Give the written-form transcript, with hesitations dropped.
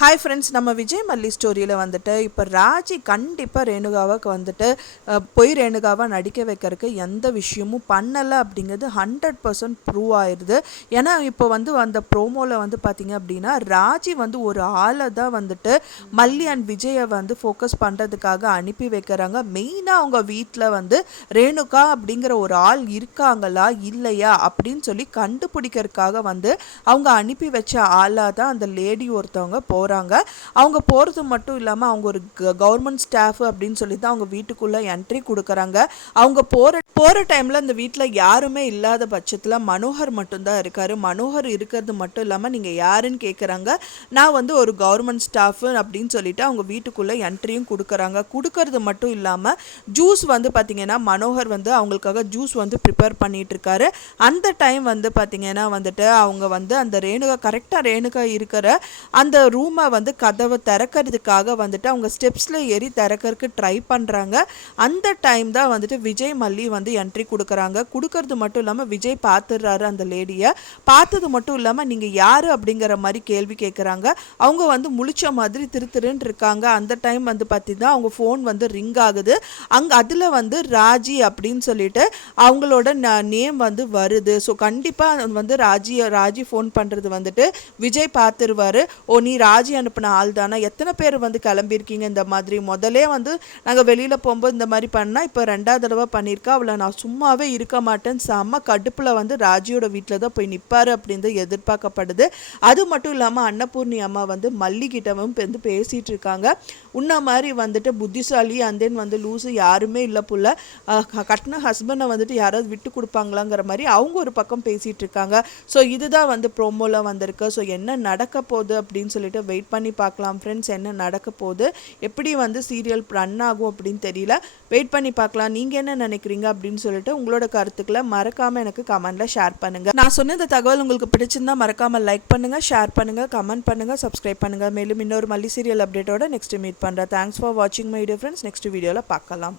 Hi friends, நம்ம விஜய் மல்லி ஸ்டோரியில் வந்துட்டு இப்போ ராஜி கண்டிப்பாக ரேணுகாவுக்கு வந்துட்டு போய் ரேணுகாவை நடிக்க வைக்கிறதுக்கு எந்த விஷயமும் பண்ணலை அப்படிங்கிறது 100% ப்ரூவ் ஆயிடுது. ஏன்னா இப்போ வந்து அந்த ப்ரோமோவில் வந்து பார்த்திங்க அப்படின்னா ராஜி வந்து ஒரு ஆளை தான் வந்துட்டு மல்லி அண்ட் விஜயை வந்து ஃபோக்கஸ் பண்ணுறதுக்காக அனுப்பி வைக்கிறாங்க. மெயினாக அவங்க வீட்டில் வந்து ரேணுகா அப்படிங்கிற ஒரு ஆள் இருக்காங்களா இல்லையா அப்படின்னு சொல்லி கண்டுபிடிக்கிறதுக்காக வந்து அவங்க அனுப்பி வச்ச ஆளாக தான் அந்த லேடி ஒருத்தவங்க போகிறாங்க. அவங்க போகிறது மட்டும் இல்லாமல் அவங்க ஒரு கவர்மெண்ட் ஸ்டாஃப் அப்படின்னு சொல்லி தான் அவங்க வீட்டுக்குள்ளே என்ட்ரி கொடுக்குறாங்க. அவங்க போகிற டைமில் அந்த வீட்டில் யாருமே இல்லாத பட்சத்தில் மனோகர் மட்டும்தான் இருக்கார். மனோகர் இருக்கிறது மட்டும் இல்லாமல் நீங்கள் யாருன்னு கேட்குறாங்க. நான் வந்து ஒரு கவர்மெண்ட் ஸ்டாஃபு அப்படின்னு சொல்லிட்டு அவங்க வீட்டுக்குள்ளே என்ட்ரியும் கொடுக்குறாங்க. கொடுக்கறது மட்டும் இல்லாமல் ஜூஸ் வந்து பார்த்திங்கன்னா மனோகர் வந்து அவங்களுக்காக ஜூஸ் வந்து ப்ரிப்பேர் பண்ணிகிட்ருக்காரு. அந்த டைம் வந்து பார்த்திங்கன்னா வந்துட்டு அவங்க வந்து அந்த கரெக்டாக ரேணுகா இருக்கிற அந்த ரூமை வந்து கதவை திறக்கிறதுக்காக வந்துட்டு அவங்க ஸ்டெப்ஸில் ஏறி திறக்கிறதுக்கு ட்ரை பண்ணுறாங்க. அந்த டைம் தான் வந்துட்டு விஜய் மல்லி வந்து என்ட்ரி கொடுக்கறது மட்டும் இல்லாமல் விஜய் பார்த்துடுறாரு. அந்த லேடியை பார்த்தது மட்டும் இல்லாமல் நீங்கள் யார் அப்படிங்கிற மாதிரி கேள்வி கேட்குறாங்க. அவங்க வந்து முழிச்ச மாதிரி திருன்னு இருக்காங்க. அந்த டைம் வந்து பார்த்தீங்கன்னா அவங்க ஃபோன் வந்து ரிங் ஆகுது. அதில் வந்து ராஜி அப்படின்னு சொல்லிட்டு அவங்களோட நேம் வந்து வருது. ஸோ கண்டிப்பாக வந்து ராஜி ஃபோன் பண்ணுறது வந்துட்டு விஜய் பார்த்துருவார். ஓ, நீ ராஜி அனுப்பின ஆள் தானே, எத்தனை பேர் வந்து கிளம்பியிருக்கீங்க இந்த மாதிரி, முதலே வந்து நாங்கள் வெளியில் போகும்போது இந்த மாதிரி பண்ணால் இப்போ 2வது தடவை பண்ணியிருக்கா, அவளை நான் சும்மாவே இருக்க மாட்டேன்னு செம்ம கடுப்பில் வந்து ராஜியோட வீட்டில் தான் போய் நிற்பார் அப்படின்னு எதிர்பார்க்கப்படுது. அது மட்டும் இல்லாமல் அன்னபூர்ணி அம்மா வந்து மல்லிகிட்டவும் வந்து பேசிகிட்டு இருக்காங்க. உன்ன மாதிரி வந்துட்டு புத்திசாலி அந்தேன் வந்து லூஸு யாருமே இல்லை புள்ள, கட்டின ஹஸ்பண்டை வந்துட்டு யாராவது விட்டு கொடுப்பாங்களாங்கிற மாதிரி அவங்க ஒரு பக்கம் பேசிகிட்டு இருக்காங்க. ஸோ இதுதான் வந்து ப்ரோமோவில் வந்திருக்கு. ஸோ என்ன நடக்க போகுது அப்படின்னு சொல்லிட்டு வெயிட் பண்ணி பார்க்கலாம் ஃப்ரெண்ட்ஸ். என்ன நடக்க போகுது, எப்படி வந்து சீரியல் ரன் ஆகும் அப்படின்னு தெரியல. வெயிட் பண்ணி பார்க்கலாம். நீங்கள் என்ன நினைக்கிறீங்க அப்படின்னு சொல்லிட்டு உங்களோட கருத்துக்களை மறக்காமல் எனக்கு கமெண்ட்டில் ஷேர் பண்ணுங்கள். நான் சொன்ன இந்த தகவல் உங்களுக்கு பிடிச்சிருந்தா மறக்காமல் லைக் பண்ணுங்கள், ஷேர் பண்ணுங்கள், கமெண்ட் பண்ணுங்கள், சப்ஸ்கிரைப் பண்ணுங்கள். மேலும் இன்னொரு மல்லி சீரியல் அப்டேட்டோட நெக்ஸ்ட் மீட் பண்ணுறேன். தேங்க்ஸ் ஃபார் வாட்சிங் மை டியர் ஃப்ரெண்ட்ஸ். நெக்ஸ்ட் வீடியோவில் பார்க்கலாம்.